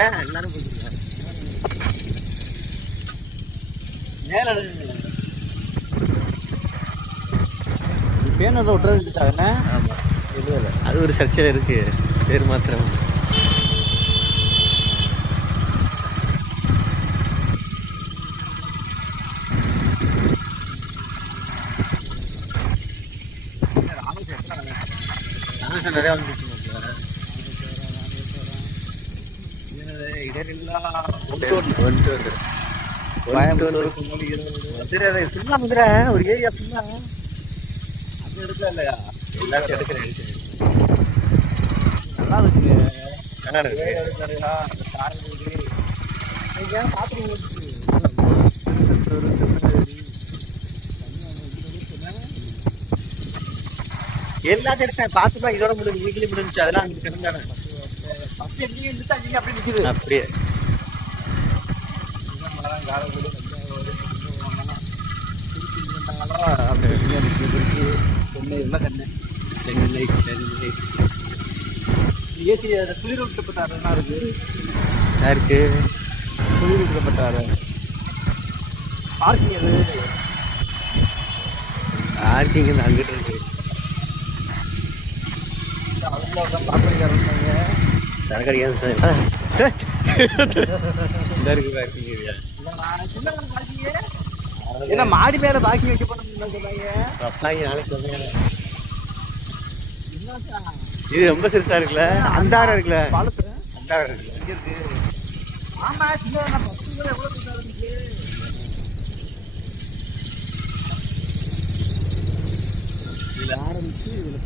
ஏன் எல்லாரும் போயிருக்காங்க மேல பேனரை விட்டுறதுக்காகண்ணா. ஆமாம், இல்லை இல்லை, அது ஒரு சர்ச்சையில் இருக்கு. பேர் மாத்திரம் ராமேஸ்வரம் நிறையா வந்துச்சு. மதுரை ஒரு ஏரியா ஃபுல்லா அந்த இடத்துல இல்லையா, எல்லாத்தையும் எடுக்கிறேன். நல்லா இருக்குங்க, நல்லா இருக்கு. எல்லாத்தையும் பார்த்துப்பா, இதோட முடிஞ்சு வீக்லி முடிஞ்சு. அதெல்லாம் அங்கே கிடந்தானே பஸ் எங்கேயும் இருந்துச்சு, அங்கேயும் அப்படியே நிற்குது. அப்படியே சென்னை ஏசி குளிரூட்டப்பட்டாருன்னா இருக்கு. யாருக்கு குளிரூட்டப்பட்டாரு? பார்க்கிங் அது பார்க்கிங் அங்கிட்டு இருக்கு. மாடி மேல பாக்கி வைக்க போனாங்க. இது ரொம்ப சிறுசா இருக்குல்ல, அந்த ஆடம் இருக்குல்ல, அந்த ஆடம் இருக்குல்ல, இங்க இருக்கு. ஆமா, சின்னதா எவ்வளவு பெருசா இருந்துச்சு. இதுல ஆரம்பிச்சு இதுல